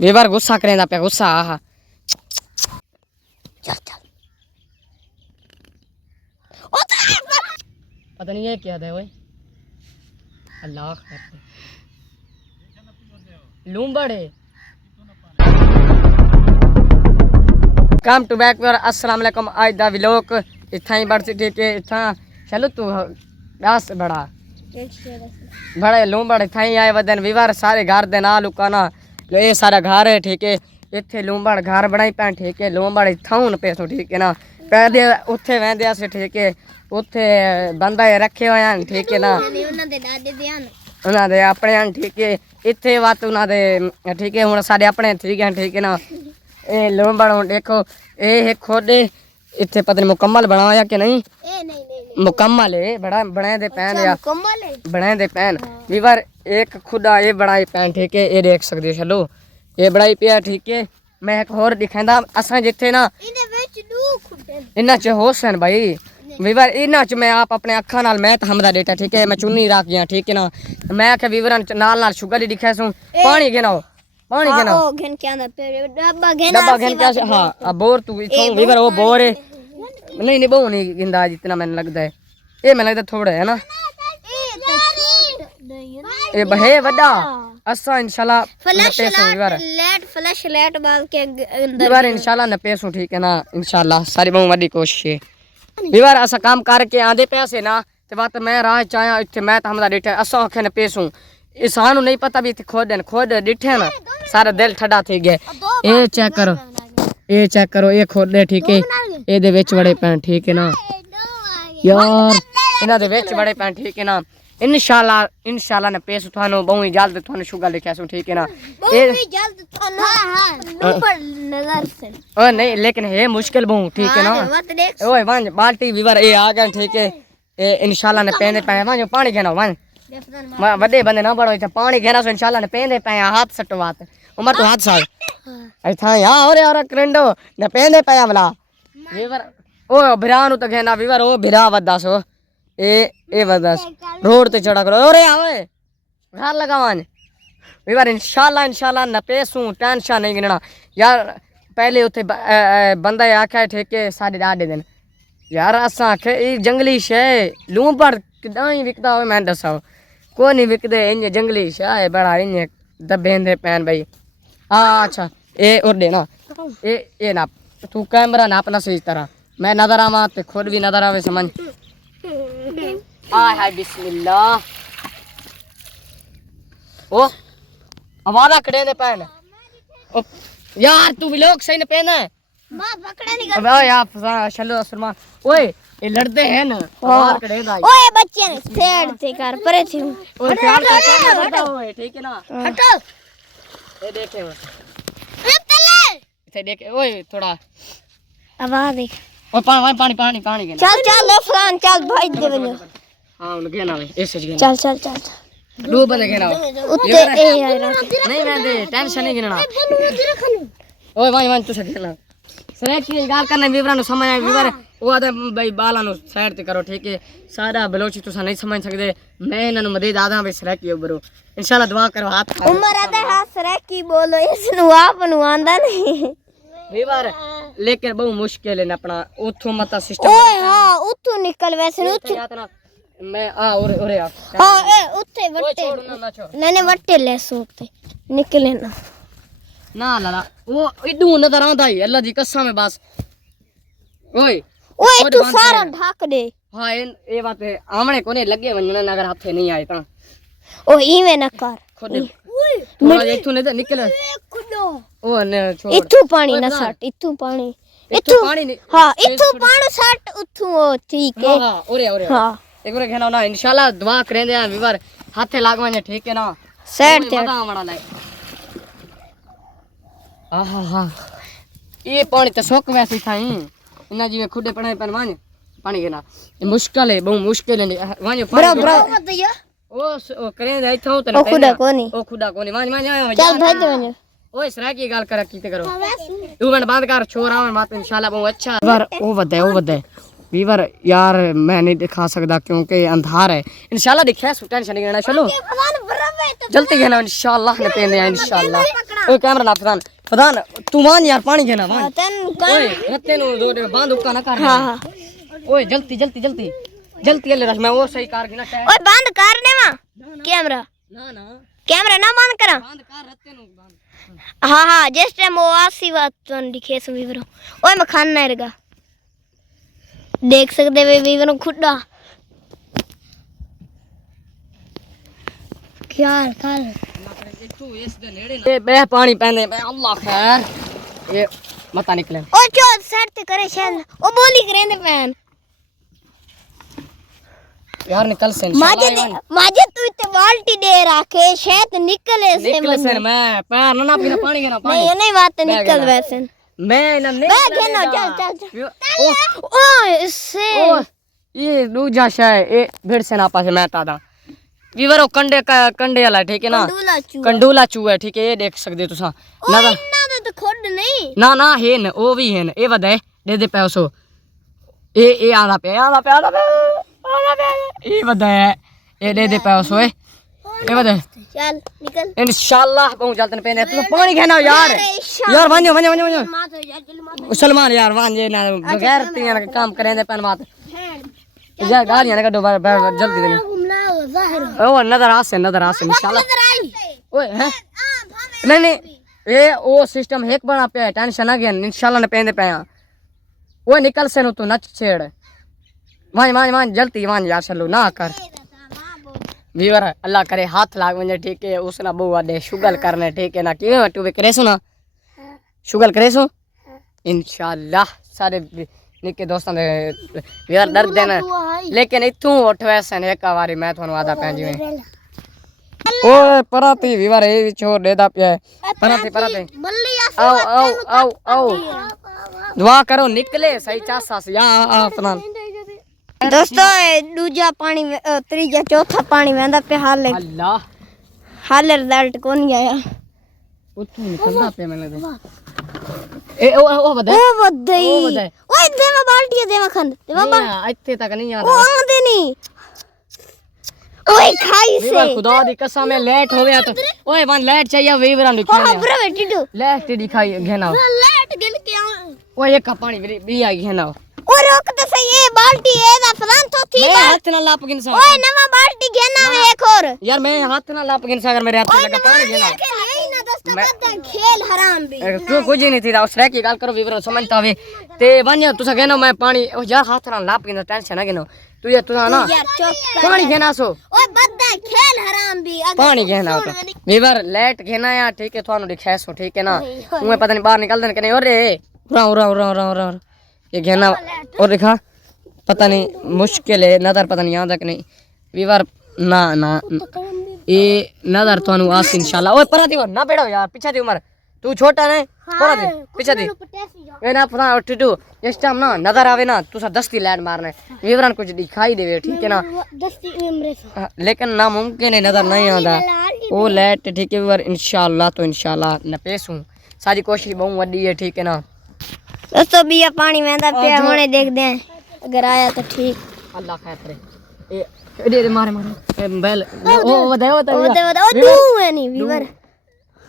Weaver गुस्सा करेंदा पे गुस्सा आहा चल चल पता नहीं ये क्या था ओए अल्लाह खैर लूंबड़े कम टू बैक पर अस्सलाम वालेकुम आज दा व्लॉग इथा ही बढ़ती ठीक है इथा चलो तू दस बड़ा बड़े लूंबड़ इथा ही आए वदन विवार सारे घर दे नाल उकाना ये सारा घर है ठीक है इत्थे लूंबड़ घर बनाई पैन ठीक है लूंबड़ इथा हुन पैसो ठीक है ना पहले उत्थे वेंदे अस ठीक है उत्थे बंदा रखे हुए हैं ठीक है ना उन्हां दे अपने हैं ठीक है इत्थे वत उन्हां दे ठीक है हुन सारे अपने ठीक है ना ए लूंबड़ हुन देखो ए खुद इत्थे पता नहीं मुकम्मल बनाया कि नहीं मुकम्मल है बड़ा बनाए दे पैन या बनाए दे पैन वीवर एक खुदा ये बनाई पैन ठीक है ये देख सकते हो चलो ये बनाई पिया ठीक है मैं एक होर दिखांदा असां जिथे ना इन्हां च होसन भाई वीवर इन्हां च मैं आप अपने अखा नाल मैं हमदा डेटा ठीक है मैं चुन्नी रख गया ठीक है ना मैं आखे वीवरन नाल नाल शुगर ही दिखा सू पानी गिनाओ पानी गिनाओ ओ घन के अंदर डब्बा घन क्या हां अब बोर तू इथों वीवर वो बोर है नहीं बहु नहीं गिंदा जितना मैंने लगता है ये मैंने लगता थोड़ा है ना ये बहे वड्डा असा इंशाल्लाह फ्लैश लाइट बाल के अंदर बार इंशाल्लाह न पैसों ठीक है ना इंशाल्लाह सारी बहुत बड़ी कोशिश है विवार असा काम करके आंदे पैसे ना ते बात मैं राह चाया इथे मैं तो हमदा डिठे असा आखे न पैसों इसानु नहीं पता भी खुद डिठे ना सारा दिल ठंडा थी गया ये चेक करो ये खोले ठीक है ये दे विच बड़े पैन ठीक है ना यार इना दे विच बड़े पैन ठीक है ना इंशाल्लाह ने पैसे थानो बहुत जल्द थानो शुगर लिखा सो ठीक है ना बहुत जल्द थानो ऊपर नजर से ओ नहीं लेकिन है मुश्किल बहुत ठीक है ना ओए वन बाल्टी वीवर ये आ गए ठीक है ये इंशाल्लाह ने पेंदे पे वन पानी घेना वन वड्डे बंदे ना बड़ो इथे पानी घेना सो इंशाल्लाह ने पेंदे पे हाथ सट बात उमर तो हाथ साल अच्छा या और करंडो ने पेंदे पे वाला वीवर ओ भिरा नु तो घेना वीवर ओ भिरा वदा सो ए वदा रोड ते चढ़ा करो अरे ओए घर लगावन वीवर इंशाल्लाह न पैसू टेंशन नहीं गिनना यार पहले उथे बंदा आखे ठेके साढ़े डाडे दिन यार असा आखे ई जंगली शे लूंबड़ किदा ही विकदा हो मैं दसाओ को नहीं विकदे इन जंगली शे है बड़ा इन दबेंदे पैन भाई अच्छा ए और दे ना ए ना तू कैमरा नापना सही तरह मैं नजर आवा ते खुद भी नजर आवे समझ हाय बिस्मिल्लाह ओ हमारा कड़े दे पैन ओ यार तू भी लोग सही ने पहना है मां पकड़ा नहीं अब यार चलो सलमान ओए ये लड़ते हैं ना बाहर कड़े दा ओए बच्चे ने सेड से कर परे थे ओए ख्याल कर ओए ठीक है ना हटो ये देखे तले इथे देखे ओए थोड़ा आवाज देख ओ पानी के चल ले फलान चल भाई दे बनो हां लगे ना ऐसे जी चल दो बंदे के ना उत्ते ए यार नहीं मैं दे टेंशन नहीं गिनना ओए वन तू से खेलना सरे की गाल करने विवरण समझ विवर वो आदे भाई बाला नु साइड ते करो ठीक है सारा बलोची तुसा नहीं समझ सकदे मैं इन्हां नु मदद आदा भाई सरे की बरो इंशाल्लाह दुआ करो हाथ उमर आदे हाथ सरे की बोलो इसनु आप नु आंदा नहीं विवर लेकिन बहुत मुश्किल है अपना उथों मता सिस्टम ओए हां उथों निकल वैसे उथों मैं ओरे आ हां ए उथे वट्टे नहीं वट्टे ले सोते निकले ना लाला वो इडू नजर आंदा है अल्लाह दी कसम है बस ओए तू सारा ढक दे हां ये बात है आमणे कोने लगे वणना अगर हाथे नहीं आए ता ओ इवे न कर खुद थोड़ा इथु ने निकल खुदो ओ ने छोड़ इथु पानी ना सट इथु पानी नहीं हां इथु पानी सट उथु ओ ठीक है हां ओरे हां एक बार कहना ना इंशाल्लाह दुआ करें दे विवर हाथे लागवाने ठीक है ना सेट ते बड़ा लाए आहा ये पानी तो सोक वैसे थाई इना जी में खुदे पड़े पर मान पानी के ना ये मुश्किल है बहुत मुश्किल है मान बराबर ओ करें दे इथो तो ओ खुदा कोनी मान चल भेज दे ओए सरा की गाल कर कीते करो तू बन बंद कर छोरा मत इंशाल्लाह बहुत अच्छा विवर ओ वदे वीवर यार मैं नहीं दिखा सकता क्योंकि अंधार है इंशाल्लाह दिखा टेंशन नहीं लेना चलो जल्दी घेना इंशाल्लाह ने पेंदे इंशाल्लाह ओए कैमरा ना फदान तू मान यार पानी घेना मान ओए रत्ते नु दो बांध उका ना कर हां ओए जल्दी ले रश मैं वो सही कार गिना ओए बंद कर दे वा कैमरा ना कैमरा ना बंद करा बांध कर रत्ते नु बांध हाँ जिस टाइम वो आसी बात तो दिखे सो वीवर ओए मैं खाना है रगा देख सकते वे वीवर खुदा क्या ये बे पानी पहने मैं अल्लाह खैर ये मता निकले ओ जो सेट ते करे शायद ओ बोली करेंदे पैन यार निकल से माजे तू इतने बाल्टी दे रखे शायद निकले से मैं पैर ना पीना पानी के ना पानी नहीं नहीं बात निकल वैसे मैं ना नहीं चल ओ इससे ये दूजा शाय ए भेड़ से ना पासे मैं तादा वीवरो कंडे वाला ठीक है ना कंडूला चू है ठीक है ये देख सकते तुसा ना तो खुद नहीं ना है न ओ भी है ए वदे दे पैसो ए आला पे ये वदे ए दे पैसो ए वदे चल निकल इंशाल्लाह पहुंच जाते पे तू पानी घेना यार वांजो सलमान यार वांजे ना बगैर तियां का काम करें दे पन बात जा गाड़ियां का दो जल्दी दे ओ नजर आ से इंशाल्लाह ओए हैं नहीं ये ओ सिस्टम हेक बना पे टेंशन आ गया इंशाल्लाह ने पेंदे पे ओ निकल से नु तू नच छेड़ मान जल्दी मान यार चलो ना कर वीवर अल्लाह करे हाथ लाग वने ठीक है उसना बहु दे शुगल करने ठीक है ना कि तू भी करे सो ना शुगल करे सो इंशाल्लाह सारे निके दोस्तां दे वीवर डर देना लेकिन इथू उठ वैसे एक बारी मैं थानू आदा पै जिवें ओए पराती वीवर ए छोड़ देदा पिया पराती आओ दुआ करो निकले सही चासास या अपना दोस्तों दूजा पानी तीजा चौथा पानी वेंदा पे अल्लाह हाल रिजल्ट को नहीं आया उठू निकलदा पे मैंने ए ओ बदई ओए देवा बाल्टी देवा खंड देवा इत्थे तक नहीं ओ आंदे नहीं ओए खाई से खुदा दी कसम है लेट हो गया तो ओए वन लेट चाहिए वीवरा नु हां ब्रो टिटू लेट दिखाई घेना लेट गिन के ओए एक पानी भी आई घेना ओ रोक तो सही है बाल्टी है दा फलान तो थी मैं हाथ ना लाप गिन सा ओए नवा बाल्टी घेना में एक और यार मैं हाथ ना लाप गिन सा अगर मेरे हाथ में लगा पानी घेना यही ना दोस्तों बद्दा खेल हराम भी तू कुछ नहीं थी उस रह की गाल करो वीवर समझता वे ते बन तुसा कहनो मैं पानी ओ यार हाथ ना लाप गिन टेंशन ना गिनो तू ये तुसा ना पानी घेना सो ओए बद्दा खेल हराम भी पानी घेना तो वीवर लेट घेना या ठीक है थानु दिखाए सो ठीक है ना मैं पता नहीं बाहर निकल देन के नहीं और रे उरा ये घेना और दिखा पता नहीं मुश्किल है नजर पता नहीं आता कि नहीं वीवर ना ये नजर थानु आस इंशाल्लाह ओए परा दी ना बेड़ो यार पीछे दी उम्र तू छोटा नहीं परा दी पीछे दी ए ना पता टिटू इस टाइम ना नजर आवे ना तू सा दस्ती लैंड मारने वीवरन कुछ दिखाई देवे ठीक है ना दस्ती उम्र से लेकिन ना मुमकिन है नजर नहीं आता ओ लेट ठीक है वीवर इंशाल्लाह तो इंशाल्लाह न पेसू सारी कोशिश बहुत वड्डी है ठीक है ना दोस्तों बिया पानी वेंदा पे होने देखते हैं अगर आया तो ठीक अल्लाह खैर करे ए दे मारे बैल ओ वदे ओ दू है नहीं वीवर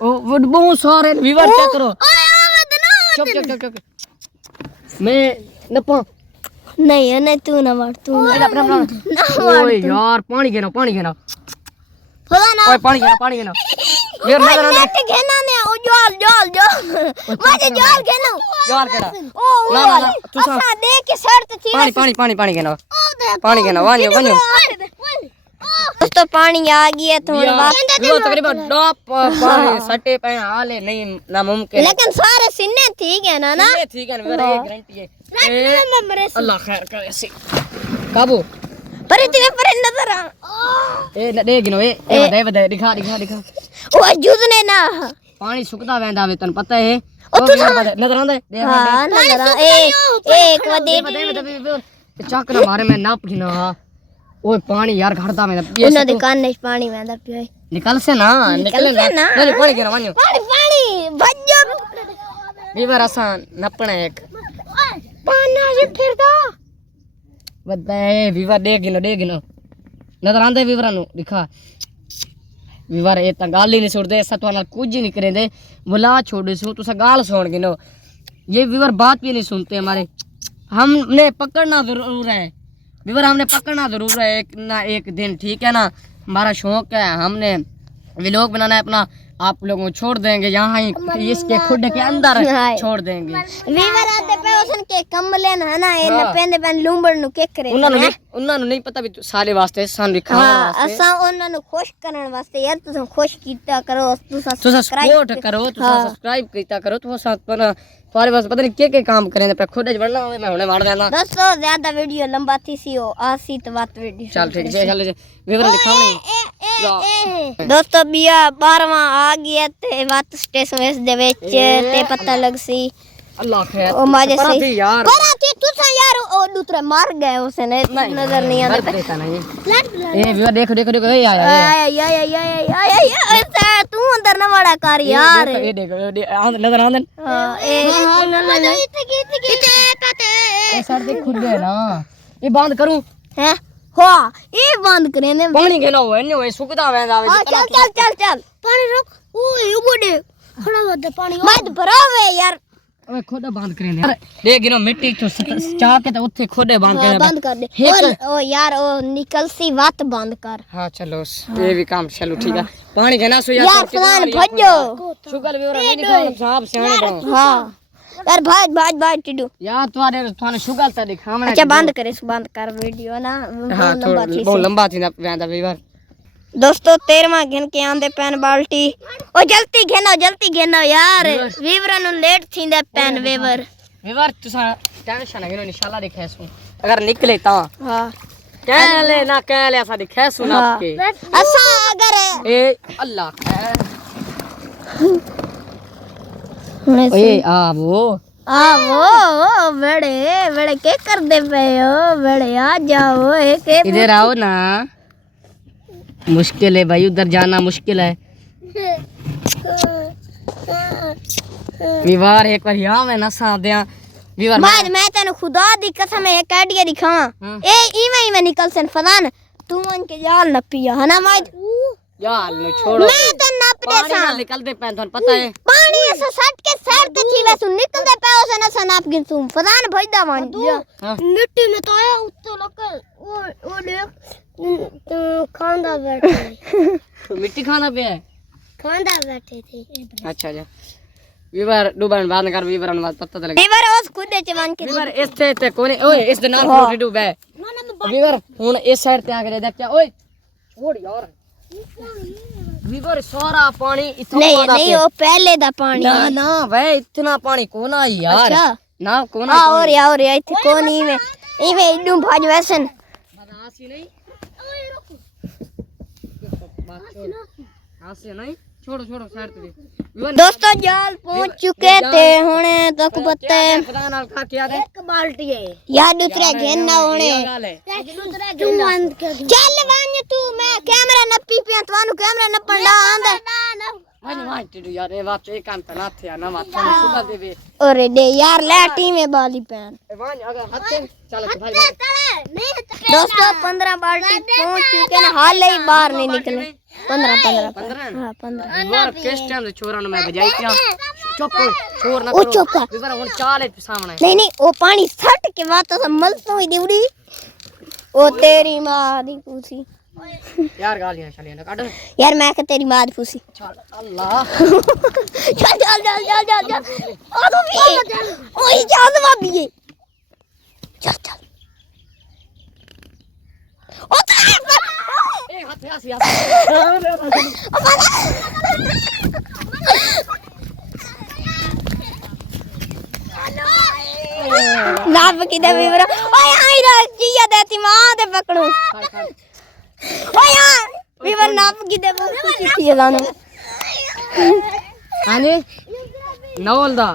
ओ वो बहुत सारे वीवर चेक करो चुप मैं नपा नहीं है नहीं तू ना मार तू ना ओए यार पानी घेना ओए पानी घेना यार नजर नेट घेना ने ओ जाल मुझे जाल घेना ओ ना तू सा देख के शर्त थी पानी घेना वान्यो दोस्तों पानी आ गया थोड़ा वो तकरीबन डॉप पानी सटे पे हाले नहीं ना मुमकिन लेकिन सारे सिन्ने ठीक है ना ठीक है मेरा ये गारंटी है अल्लाह खैर करे ऐसे काबू पर इतने पर नजर आ ए दे गिनो ए दे दिखा ओ जुदने ना पानी सुकदा वेंदा वे तन पता है नजर आंदा दे हां नजर आ एक वदे चक ना मारे मैं नाप गिना ओए पानी यार घड़ता में उन दुकान ने पानी वेंदा पियो निकल से ना निकले ना पानी गिना वान्यो पानी भज्जो वीवर आसान नपणे एक पाना से फिरदा बदे वीवर दे गिनो नजर आंदे वीवरा नु दिखा वीवर ये ता गाल ही नहीं सुनते ऐसा तो कुछ ही नहीं करेंगे बुला छोड़ सो तुसा गाल सुन गिनो ये वीवर बात भी नहीं सुनते हमारे हमने पकड़ना जरूर है वीवर हमने पकड़ना जरूर है एक ना एक दिन ठीक है ना हमारा शौक है हमने व्लॉग बनाना है अपना आप लोगों को छोड़ देंगे यहाँ ही इसके खुड के अंदर छोड़ देंगे वीवर आते पे उसन के कमले ना है ना ये पेंदे पेन लूंबड़ नु के करे उन्होंने नहीं पता भी सारे वास्ते सान दिखाने वास्ते असा उन्हां नु खुश करन वास्ते यार तुम खुश कीता करो तुसा सपोर्ट करो तुसा सब्सक्राइब कीता करो तो साथ पर तुम्हारे पास पता नहीं के काम करें पे खुद ज बनना मैं हुने मार देना दोस्तों ज्यादा वीडियो लंबा थी सी हो आसी तो बात वीडियो चल ठीक है चल विवरण दिखावनी दोस्तों बिया 12वां आ गया ते बात स्टेशन वेस दे विच ते पता लग सी अल्लाह खैर ओ माजे पर से यार पर थी तुसा यार ओ दूसरे मार गए उसने नजर नहीं आने देखा नहीं ए विवर देखो देखो देखो ए आया या तू अंदर न बड़ा कर यार ये देखो नजर आंदन ए सर देख खुद गए ना ये बंद करूं हैं हो ये बंद करे ने पानी के ना हो ने हो सुकदा वे जावे चल चल चल चल पानी रोक ओ ये बड़े खड़ा होते पानी मत भरावे यार ओए खोदा बंद करे यार देख गिनो मिट्टी तो चाह के तो उथे खोदे बंद कर दे ओ यार ओ निकल सी बात बंद कर हां चलो ये भी काम चलो ठीक है पानी के ना सो यार फलान भजो शुगर विवर नहीं निकाल साहब सियाने दो हां यार भाज टिडू यार तुम्हारे शुगर तो दिखावना अच्छा बंद कर वीडियो ना बहुत लंबा थी ना वेंदा विवर दोस्तों 13वां घिन के आंदे पेन बाल्टी ओ जल्दी घेनो यार वीवर नु लेट थींदे पेन विवर तुसा टेंशन है इंशाल्लाह दिखेसू अगर निकले ता हां कहले ना कहले ऐसा दिखेसू ना आपके असा अगर ए अल्लाह ओए आ वो बड़े के कर दे पे हो बड़े आ जाओ एक इधर आओ ना मुश्किल है भाई उधर जाना मुश्किल है विवार एक बार यहाँ में ना साथ दिया विवार मैं तेन खुदा दी कसम एक आइडिया दिखावा ए इवे निकल सन फलान तू मन के जाल न पिया है ना मैं यार लो छोड़ो मैं तो नप दे सा निकल दे पैन थन पता है पानी ऐसा सट के सर ते थी वैसे निकल दे पे ओसे ना सनाप गिन तुम फलान भइदा मान मिट्टी में तो आया उत्ते लोग ओ देख तो खांदा बैठे मिट्टी खाना पे है खांदा बैठे थे अच्छा जा विवर डूबन बात कर विवरण बात पता चलेगा विवर उस खुदे चमान के विवर इससे ते कोने ओए इस दिन नाल रोटी डूबे विवर हुन इस साइड ते आके देख क्या ओए छोड़ यार विवर सारा पानी इतना नहीं वो पहले दा पानी ना भाई इतना पानी कौन आई यार अच्छा ना कौन आ और यार इथे कौन इवे इडू भाज वैसन आसी नहीं आसी नहीं छोड़ो साइड पे दोस्तों जाल पहुंच चुके थे होने तक पत्ते पता नाल खा के आ गए एक बाल्टी है यार दूसरे घेन ना होने चल वांज तू मैं कैमरा नपी पे तवानु कैमरा न पड़ा आंदा वांज टिडू यार ए बात एक काम ना थे ना माथा में सुगा देवे अरे दे यार लाटी में बाली पैन वांज अगर हत्ते चल भाई दोस्तों 15 बाल्टी पहुंच चुके ना हाल ही बाहर नहीं निकले 15 हां 15 बार किस टाइम छोरा ने मैं बजाई क्या चुप छोर ना करो चुप विवर हुन चाले सामने नहीं वो पानी सट के बात तो मलतो ही देवड़ी ओ तेरी मां दी पूछी यार गालियां शालियां काट यार मैं के तेरी मां दी पूछी चल अल्लाह चल आ तो भी ओए जान भाभी चल ओ ए हाथ आसी नाप किदे विवर ओए आई रा चिया देती मां दे पकड़ू ओए यार विवर नाप किदे खुशी थी लाने आने नवलदा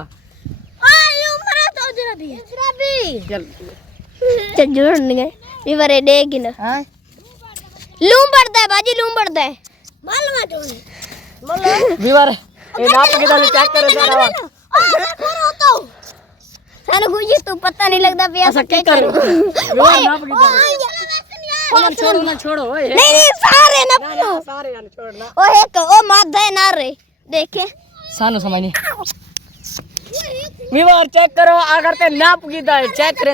आयो मरा तो जरा भी चल जोड़ गए विवर दे गिन हां लूंबड़ दे मालवा तो विवर ए नाप किदा चेक करे जरा तो सानू खुशी तू पता नहीं लगता पे ऐसा क्या कर विवर नाप किदा ਉਹਨਾਂ ਛੋੜੋ ਓਏ नहीं नहीं सारे ना ਨਾ ਸਾਰੇ ਹਨ ਛੋੜਨਾ ओ एक ओ माधे ना रे देखे ਸਾਨੂੰ ਸਮਝ ਨਹੀਂ ਵੀਵਾਰ ਚੈੱਕ ਕਰੋ ਅਗਰ ਤੇ ਨਾਪ ਕੀਤਾ ਹੈ ਚੈੱਕ ਕਰ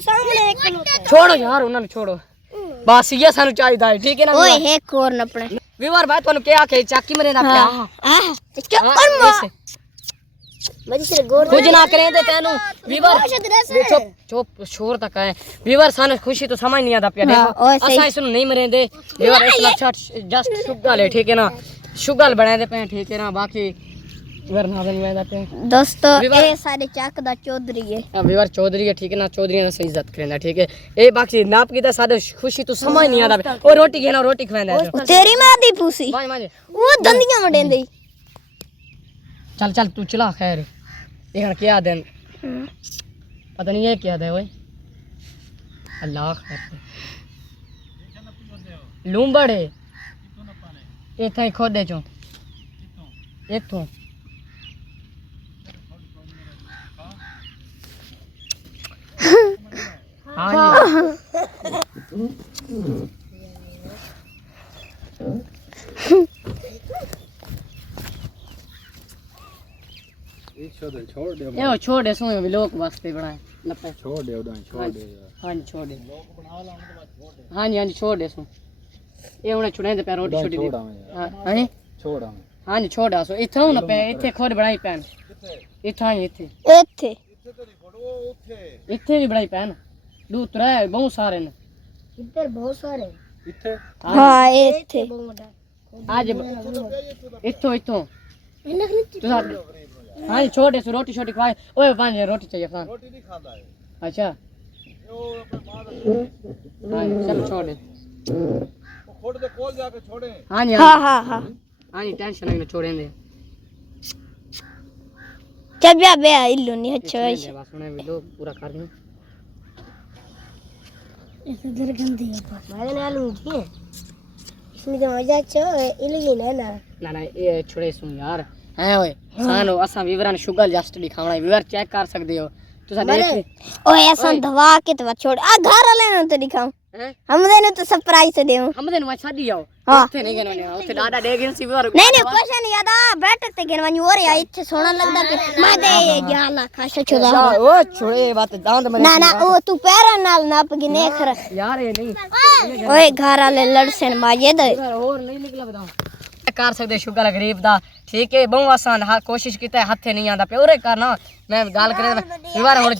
सामने एक ਛੋੜੋ ਯਾਰ ਉਹਨਾਂ ਨੂੰ ਛੋੜੋ ਬਸ ਇਹ ਸਾਨੂੰ ਚਾਹੀਦਾ ਹੈ ਠੀਕ ਹੈ ਨਾ ओए एक और न अपने ਵੀਵਾਰ ਭਾਈ ਤੁਹਾਨੂੰ ਕਿਹਾ ਕਿ ਚਾਕੀ ਮਰੇ ਨਾ ਪਿਆ चक्कर मार मजी से गोर कुछ ना करें तो तेनू वीवर चुप चुप शोर तक है वीवर सन खुशी तो समझ नहीं आता पिया देखो असा इसनु नहीं मरेंदे वीवर इस लक्षात जस्ट शुगल है ठीक है ना शुगल बना दे पे ठीक है ना बाकी वीवर ना बन में जाते हैं दोस्तों ये सारे चाक दा चौधरी है वीवर चौधरी है ठीक है ना चौधरी ने सही इज्जत करेंदा ठीक है ए बाकी नाप की तो सादे खुशी तो समझ नहीं आता ओ रोटी खाना रोटी खवांदा तेरी मां दी पूसी मां मां वो दंदियां मडेंदी चल चल तू चला खैर ये क्या दिन पता नहीं ये क्या दे ओए अल्लाह खैर लूंबड़े इतना ही खोदे चो इथों हाँ ये छोड़ दे सोए लोग वास्ते बनाए लपे छोड़ दे हां छोड़ दे हां जी छोड़ दे सो ये उन्हें छुड़े दे पे रोटी छोड़ी हां छोड़ हां छोड़ आसो इथों न पे इथे खोद बनाई पैन इथां ही इथे इथे इथे भी बनाई पैन दू त्रै बहुत सारे ने इधर बहुत सारे इथे हां इथे आज इथों इथों हाँ छोड़ दे रोटी छोटी खाए ओए पांच रोटी चाहिए खान रोटी नहीं खाता है अच्छा हाँ चल छोड़ दे खोड़ दे कॉल जाके छोड़े हाँ जी हाँ जी टेंशन नहीं छोड़े दे चल बे बे इल्लू नहीं अच्छा है बस उन्हें वीडियो पूरा कर दूं ऐसे इधर गंदी है मैंने ना लूं ठीक इसमें तो मजा अच्छा इल्लू ना ये छोड़े सुन यार हैं ओए सानो असा विवरण शुगर जस्ट दिखावना विवर चेक कर सकदे हो तुसा देख ओए ऐसा दवा के तो छोड़ आ घर वाले ने तो दिखाऊं हैं हम देने तो सरप्राइज देऊं हम देने मत छादी आओ हाँ। उथे नहीं गनवाने उथे दादा दे गन सी विवर नहीं कुछ नहीं यादा बैठक ते गनवानी और या इथे सोना लगदा के मैं दे जाला खासा छोड़ा ओ छोड़े बात दांत में ना ओ तू पैर नाल नाप के ने खर यार ये नहीं ओए घर वाले लड़सन माजे दे और नहीं निकला बता कर सकदे शुगर गरीब दा ठीक है बहुत आसान हाँ कोशिश कीता हाथे नहीं आंदा पे ओरे करना मैं गाल करे विवार हुन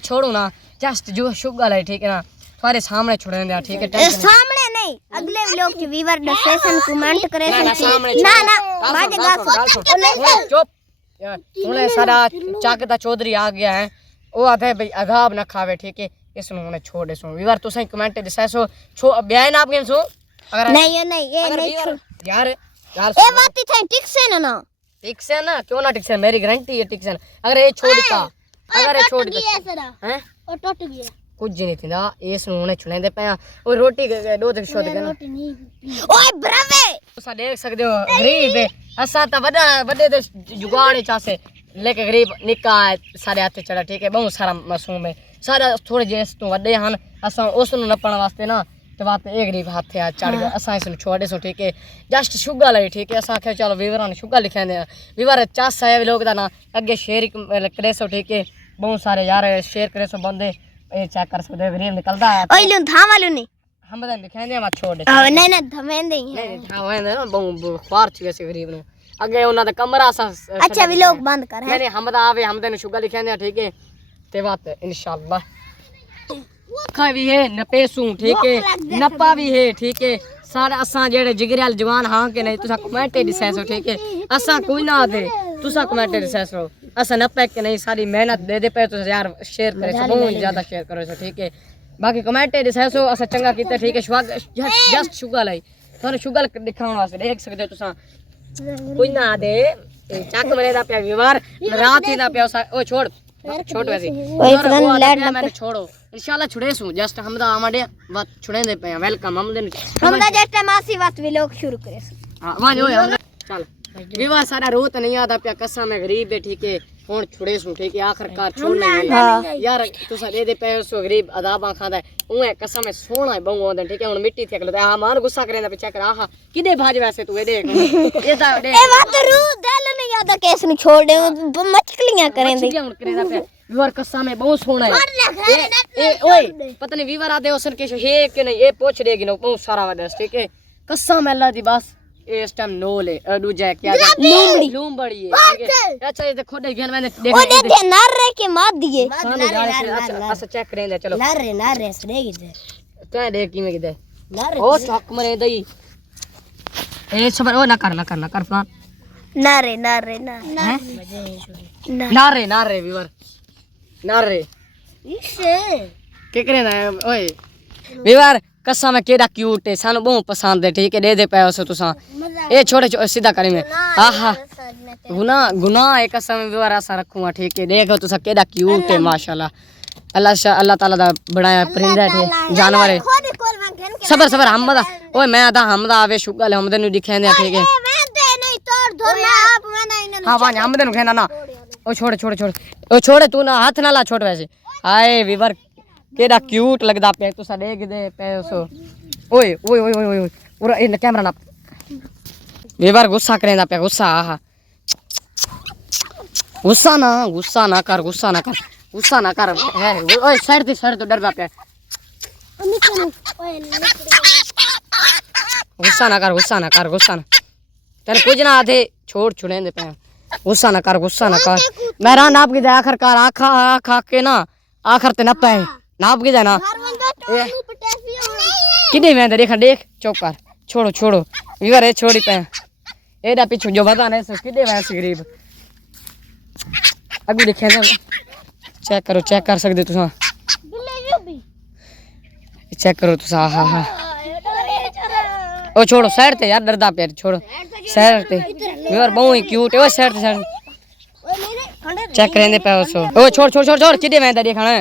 छोड़ू ना जस्ट जो शुगर है ठीक है ना तुम्हारे सामने छोड़ने दे ठीक है सामने नहीं अगले व्लॉग के व्यूअर डिस्कशन कमेंट करे ना माजे गाल चुप उन्हें सारा चाक दा चौधरी आ गया है ओ आधा है भाई अगाब ना खावे ठीक है इसनु उन्हें छोड़ दे सो व्यूअर तो सही कमेंट दिसा सो छो बयान आप गेन सो अगर नहीं ये नहीं यार ए बात ही थे ठीक से ना ठीक से ना क्यों ना ठीक से मेरी गारंटी है ठीक से अगर ये छोड़ता अगर ये छोड़ दे हैं ओ टूट गया कुछ नहीं थींदा इस नु छुने दे पे ओ रोटी दो तक शोध के रोटी नहीं ओए ब्रावे तुसा देख सकदे हो गरीब है असा ता बड़े दे जुगाड़े चासे लेके गरीब निका सारे हाथ चढ़ा ठीक है बहुत सारा मासूम है सारा थोड़े जेस तो वड्डे हन असा उस नु नपण वास्ते ना तो बात एक गरीब हाथ है चढ़ गया असा इस छोड़े सो ठीक है जस्ट शुगर है ठीक है असा के चलो विवरण ने शुगर लिखे दे विवर चास है लोग दा ना अगे शेयर करे सो ठीक है बहुत सारे यार शेयर करे सो बंदे ये चेक कर सकदे गरीब निकलदा है ओए लो थामालू नहीं हम बता लिखे दे मत छोड़ दे नहीं धमेंदे नहीं थावेंदे ना बहुत ख्वार छी वैसे गरीब ने अगे उना दा कमरा सा अच्छा भी लोग बंद कर है नहीं हम दा आवे हम दे शुगर लिखे दे ठीक है ते बात इंशाल्लाह खा भी है नपेसू ठीक है नपा भी है ठीक है सारा असा जेड़े जिगरे जवान हां के नहीं तुसा कमेंट दिसैसो ठीक है असा कोई ना दे तुसा कमेंट दिसैसो असा नपे के नहीं सारी मेहनत दे पे तो यार शेयर करे सो बहुत ज्यादा शेयर करो सो ठीक है बाकी कमेंट दिसैसो असा चंगा कीता ठीक है जस्ट शुगर लाई थाने शुगर दिखाउन वास्ते देख सकदे हो तुसा कोई ना दे चक मरे दा पे विवार रात ही ना पे ओ छोड़ वैसे मैंने छोड़ो इंशाल्लाह छुड़े सु जस्ट हमदा आमाडे बात छुड़े दे पे वेलकम हमदा जस्ट मासी बात भी लोग शुरू करे हां वाह जो चल विवाह सारा रोत नहीं आता पिया कसम है गरीब है ठीक है हुन छुड़े सु ठीक है आखिरकार छोड़ नहीं यार तुसा दे पे सो गरीब अदाबा खांदा है उए कसम है सोना है बहु ओंदे ठीक है हुन मिट्टी थे कल हां मान गुस्सा करेंदा पे चेक कर आहा किदे भाज वैसे तू ए देख ए दा देख ए बात रू दिल नहीं आता केस नहीं छोड़ दे मचकलियां करेंदे हुन करेंदा पे विवर कसम है बहुत सोना है ए ओए पता नहीं विवर आदे ओसन के हे के नहीं ए पूछ देगी नो बहुत सारा वदस ठीक है कसम है अल्लाह दी बस इस टाइम नो ले दूजा क्या लूमबड़ी है ठीक है अच्छा ये खोदे गन मैंने देख ओ दे नार रे के मार दिए अच्छा चेक करेंगे चलो नारे से देगी दे क्या देख की में किदे ओ चौक मरे दई ए सबर ओ ना कर फलान नारे विवर नारे इसे के करेंदा ओए विवर कसम है केड़ा क्यूट है सानू बहुत पसंद है ठीक है दे पैसो तुसा ए छोड़े सीधा करी में आहा गुनाह है कसम विवर ऐसा रखूंगा ठीक है देखो तुसा केड़ा क्यूट है माशाल्लाह अल्लाह ताला दा बनाया परिंदा है जानवर है सबर हमद ओए मैं आदा हमद आवे शुगल हमद नु दिखेंदे ठीक है हां वां हमद नु कहना ना ओ छोड़ ओ छोड़ तू ना हाथ ना ला छोड़ वैसे हाय विवर केड़ा क्यूट लगदा पे तुसा देख दे पैसो ओए पूरा इन कैमरा ना विवर गुस्सा करेंदा पे गुस्सा आहा गुस्सा ना कर है ओए साइड तो डर बा पे गुस्सा ना कर तेरे कुछ ना आधे छोड़ छुड़ेंदे पे गुस्सा ना कर मेरा नाप की दे आखिरकार आखा के ना आखिर ते नपे नाप की जाना किने में देख चौकर छोड़ो विवर है छोड़ी पे एडा पीछू जो बता नहीं सो किने वैसे गरीब अभी देखे चेक कर सकते तुसा चेक करो तुसा हां ओ छोड़ो साइड ते यार डरदा पे छोड़ो साइड ते विवर बहुत ही क्यूट है ओ साइड ते चेक करेंदे पे सो ओ छोड़ किने में देखना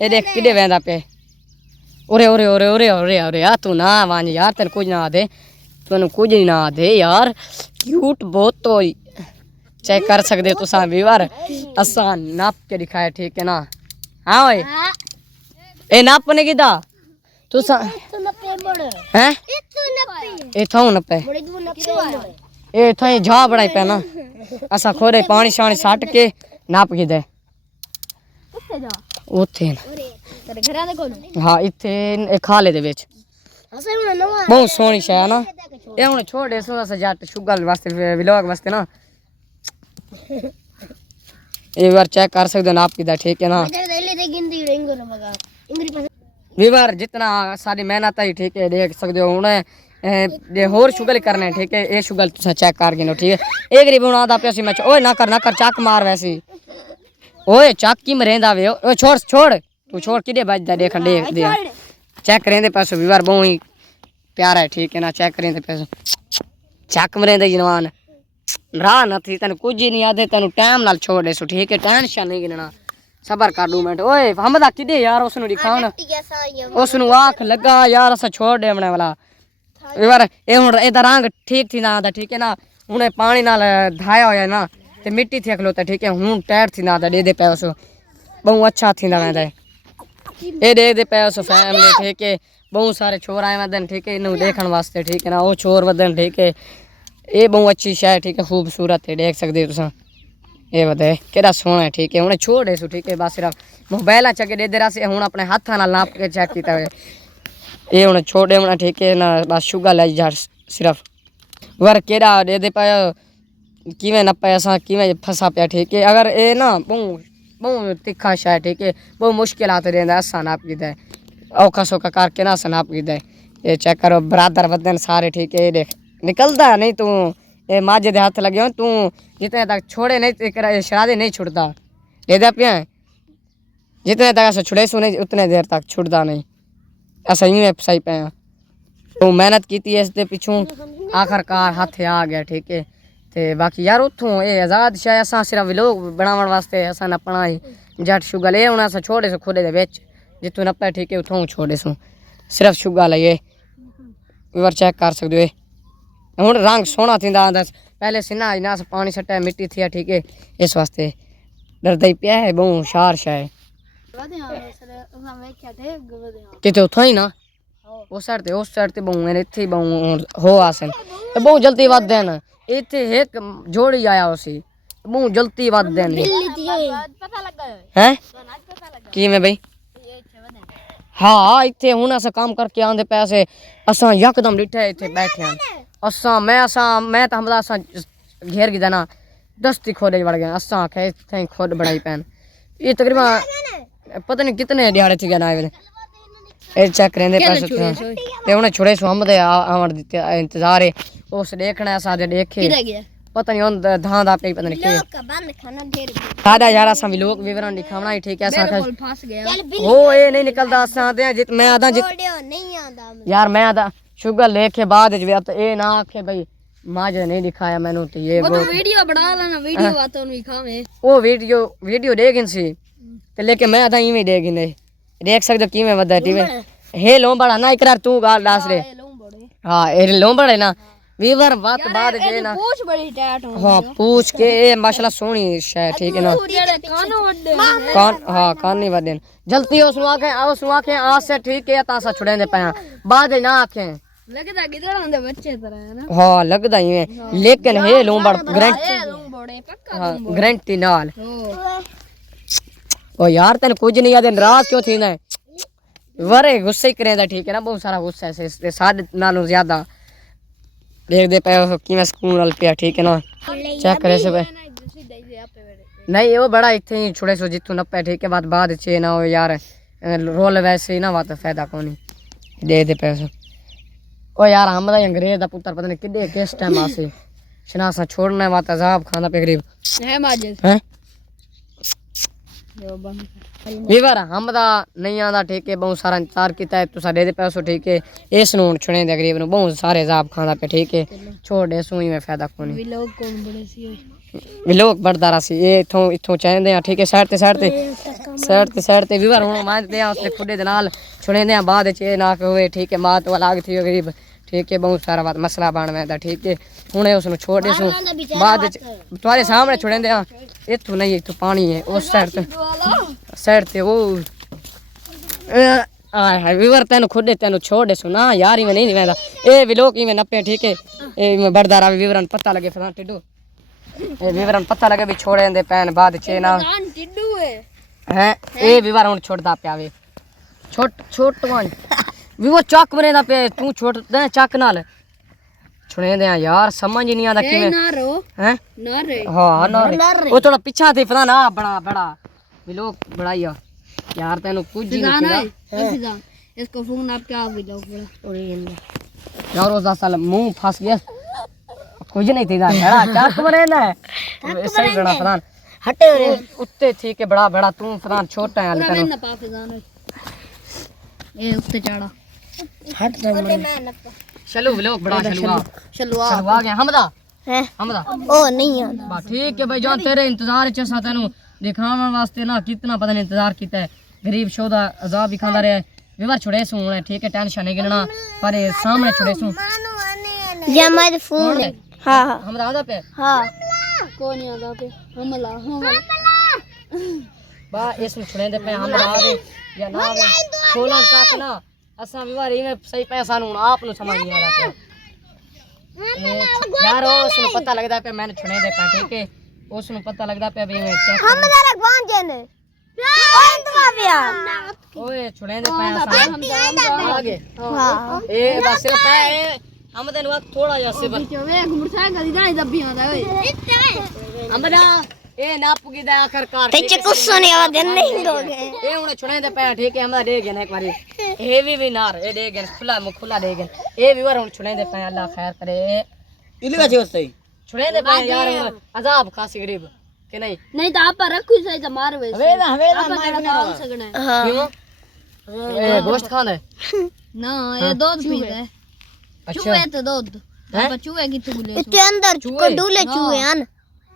ए देख किने वेंदा पे ओरे आ तू ना वांज यार तेन कुछ ना दे तू कुछ ना दे यार क्यूट बहुत तो चेक कर सकते तुसा व्यूअर असा नाप के दिखाए ठीक है ना हां ओए ए नापने कीदा तुसा हैं ए थाऊ नपे ए थाई जा बड़ाई पे ना असा खोरे पानी शानी सट के नाप के दे ओथे तेरे घर दे कोल हां इथे खाले दे विच बहुत सोहनी शय ना ए हुन छोड़े सो अस जट शुगल वास्ते व्लॉग वास्ते ना एक बार चेक कर सकते हो नाप की ठीक है ना व्यूअर जितना सारी मेहनत है ठीक है देख सकते हो उन्हें होर शुगल करने ठीक है ये शुगल तुसा चेक कर गिनो ठीक है एक गरीब बना दा पे मैं ओए ना कर चक मार वैसी ओए चक की मरेंदा वे ओ छोड़ तू छोड़ किदे बजदा देख दे चेक करेंदे पैसो व्यूअर बहुत ही प्यारा है ठीक है ना चेक करेंदे पैसो चक मरेंदा जवान राह न थी तेन कुछ ही नहीं आदे तेन टाइम नाल छोड़ दे सो ठीक है टेंशन नहीं गिनना सबर कर 2 मिनट ओए हमदा किदे यार उसनु दिखावन उसनु आंख लगा यार अस छोड़ देवने वाला व्यूअर ए हुन एदा रंग ठीक थी ना आदा ठीक है ना हुन पानी नाल धाया होया ना ते मिट्टी थी खलोता ठीक है हुन टाइट थी ना आदा दे पैसो बहुत अच्छा थी ना वेंदा ए दे पैसो फैमिली ठीक है बहुत सारे छोर आए वदन ठीक है इनु देखण वास्ते ठीक है ना ओ छोर वदन ठीक है ये बहुत अच्छी शय ठीक है खूबसूरत है देख सकते हो तुसा ये बताए केड़ा सोना है ठीक है उन्हें छोड़े सो ठीक है बस सिर्फ मोबाइल चके दे रहा से हुन अपने हाथ नाल नाप के चेक कीता है ये उन्हें छोड़े उन्हें ठीक है ना बस शुगर लाई जा सिर्फ वर केड़ा दे पाया किवें न पाया असा किवें फसा पाया ठीक है अगर ये ना बहुत तिखा शय ठीक है बहुत मुश्किल आते देंदा असा नाप कीता है औखा सौखा करके ना असा नाप कीता है ये चेक करो बरादर वदन सारे ठीक है देख निकलता नहीं तू ये माजे दे हाथ लगे हो तू जितने तक छोड़े नहीं शरादे नहीं छुड़ता लेदा पिया जितने तक ऐसा छुड़े सो नहीं उतने देर तक छुड़ता नहीं ऐसा यूं सही पे तो मेहनत की थी इसके पिछू आखिरकार हाथ आ गया ठीक है ते बाकी यार उतों ये आज़ाद शायद असा सिर्फ व्लॉग बनावन वास्ते असा नपना जट शुगल ये हूँ अस छोड़े सो खुदे दे विच जितों नपे ठीक है उतों छोड़े सो सिर्फ शुगल है ये व्यूअर चेक कर सकते हो हुण रंग सोहना थींदा आंदा पहले सिना इना पानी सट्टा मिट्टी थी ठीक है इस वास्ते डरदा ही पिया है बहु होशियार शाय किते उथों ही ना उस साइड ते बहु ने इथे बहु हो आसन बहु जल्दी वधदे न इथे एक जोड़ी आया उसी बहु जल्दी वधदे न पता लगा हैं की में भाई हाँ इथे हुन अस काम करके आंदे पैसे असा यकदम डिठे इथे बैठे हैं असा मैं तो हमदा असा घेर गिदा ना दस्ती खोदे वड़ गए असा आखे इथे खुद बनाई पैन ये तकरीबन पता नहीं कितने दिहाड़े थी गए ना ए चेक करेंदे पैसे ते उन्हें छुड़े सो हम दे आवन दिते इंतजार है उस देखना असा दे देखे पता नहीं उन धां दा पे पता नहीं के बंद खाना ढेर दादा यार असा भी लोग विवरण दिखावना ही ठीक है असा फंस गया ओ ए नहीं निकलदा असा दे जित मैं आदा जित नहीं आंदा यार मैं आदा शुगर लेके बाद वे तो ए ना आखे भाई माजे नहीं दिखाया मैंने तो ये वो वीडियो बना लेना वीडियो आतो नहीं खावे वो वीडियो देखिन सी ते लेके मैं आदा इवें देखिन देख सकदे किवें वदा टीवी हे लोंबड़ा ना इकरार तू गाल डास रे हां ए लोंबड़े ना वीवर बात बाद जे ना पूछ बड़ी टाइट हो हां पूछ के ए माशाल्लाह सोहनी शय ठीक है ना कान वड्डे कान हां कान नहीं वदन जल्दी उस आके आ से ठीक है तासा छुड़ेंदे पया बाद ना आखे लगदा गिदड़ा दे बच्चे तरह है ना हां लगदा ही है लेकिन हे लोंबड़ गारंटी लोंबड़े पक्का हां गारंटी नाल ओ यार तन कुछ नहीं याद नाराज क्यों थी ना वरे गुस्से करेंदा ठीक है ना बहुत सारा गुस्सा है इससे साड नालों ज्यादा देख दे पे किवें स्कूल वाल पिया ठीक है ना चेक करे से नहीं वो बड़ा इथे ही छुड़े सो जितू नपे ठीक है बाद चे ना हो यार रोल वैसे ही ना बात फायदा कोनी दे दे पैसे ओ यार हम दा अंग्रेज दा पुत्र पता नहीं किडे किस टाइम आसे शनासा छोड़ने बात अजाब खाना पे गरीब है माजिद हैं यो बंद वीवर हम दा नहीं आंदा ठीक है बहुत सारा इंतजार कीता है तुसा दे दे पैसो ठीक है इस नून छुड़े दे गरीब नु बहुत सारे अजाब खाना पे ठीक है छोड़ दे सुई में फायदा कोनी वी लोग कौन बड़े सी वी लोग बड़दा रसी ए इथों चाहंदे आ ठीक है साइड ते वीवर हुन मानदे आ उसने खुडे दे नाल छुड़े दे बाद च ना होवे ठीक है मात वाला आग थी गरीब ठीक है बहुत सारा बात मसला बन वेंदा ठीक है हुने उसनु छोड़ दे सु बाद तुम्हारे सामने छुड़े दे इथों नहीं इथों पानी है उस साइड ते वो हाय वीवर तेन खुदे तेन छोड़ दे सु ना यार इवें नहीं वेंदा ए भी लोग इवें नपे ठीक है ए में बड़दारा विवरण पता लगे फिर टिड्डू ए विवरण पता लगे भी छोड़े दे पैन बाद चे ना टिड्डू है ए विवरण हुन छोड़दा प्यावे छोट वन वो चक बनेदा पे तू छोड़ दे चक नाल छुड़े दे यार समझ नहीं आदा किवें ना रो हैं ना रे हां ना रे वो थोड़ा पीछा थी पता ना बड़ा भी लोग बढ़ाइया यार तेनु कुछ ही नहीं इसको फोन आप क्या भी लोग बड़ा यार उस साल मुंह फंस गया कुछ नहीं थी बड़ा चक बनेदा है सही बड़ा फलान हटे उत्ते थी के बड़ा तू फलान छोटा है तेनु ना पापे जानो ए उत्ते चढ़ा हट चलो लोग बड़ा चलो आ गया हमदा ओ नहीं आंदा बा ठीक है भाई जान तेरे इंतजार च सा तेनु दिखावन वास्ते ना कितना पता नहीं इंतजार कीता है गरीब शोदा अजाब भी खांदा रहे विवर छुड़े सु ठीक है टेंशन नहीं गिनना पर सामने छुड़े सु ये मेरे फोन हां हमदा आदा पे हां कौन आदा पे हमला बा इसमें छुड़े दे पे हमदा आवे या ना आवे खोलन तक ना असा विवर इने सही पैसा नु आप नु समझ नहीं आ रहा यार उसनु पता लगदा पे मैंने छुड़े दे पे ठीक है उसनु पता लगदा पे अभी मैं चेक हम जरा कौन जने कौन तुम पिया ओए छुड़े दे पे हम आगे हां ए बस पे हम तेन वक्त थोड़ा जा से वे मोटरसाइकिल इधर दबी आंदा ओए हमदा ए नापुगी दा आखिरकार ते कुछ नहीं आवा दिन नहीं दोगे ए उन्हें छुड़े दे पे ठीक है हमदा दे गए एक बारी हेवी भी नार ए दे गए खुला दे गए ए भी वार छुड़े दे पे अल्लाह खैर करे इलगा जे सही छुड़े दे पे यार अजाब खासी गरीब के नहीं तो आप रखो सही तो मार वे हवेला मार सकना है क्यों ए गोश्त खांदा है ना ये दूध पीता है चूहे तो दूध आप चूहे की तो ले इते अंदर कंडूले चूहे हैं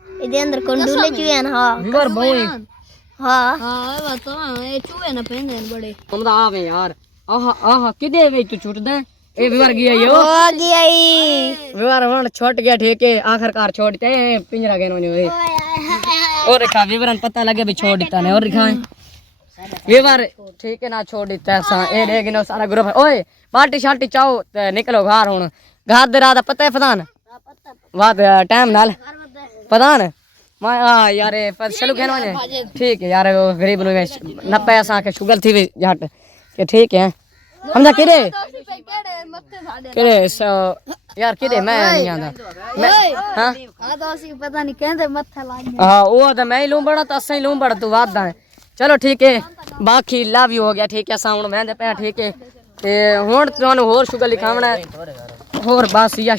इदे अंदर कंडूले चूहे हैं हां विवर बोई हां हां वो तो ये चूहे ना पेंदे बड़े हमदा आवे यार आहा किदे वे तू छुट दे ਇਹ ਵੀ ਵਰ ਗਿਆ यो हो गया ही विवार ਹੁਣ ਛੁੱਟ ਗਿਆ ਠੀਕ ਹੈ ਆਖਰਕਾਰ ਛੋੜ ਦਿੱਤਾ ਇਹ ਪਿੰਜਰਾ ਕੇ ਨੂੰ ਓਏ और रखा विवरण पता लगे भी छोड़ देता ने और रखा विवर ठीक है ना छोड़ देता सा ए देख नो सारा ग्रुप ओए पार्टी शार्टी चाओ ते निकलो घर हुन घर दे रात पता है फदान बात टाइम नाल फदान मैं यार पर चलो कहना ने ठीक है यार वो गरीब नु न पैसा के शुगर थी जट के ठीक है समझा किरे यार किरे मैं नहीं आंदा मैं हां आ तो सी पता नहीं कहंदे मथे लाग हां वो तो मैं ही लूं बड़ा तो असई लूं बड़ा तू वादा है चलो ठीक है बाकी लव यू हो गया ठीक है साउंड मैं दे पे ठीक है ते हुन तुहानू होर शुगर लिखावना है होर बस या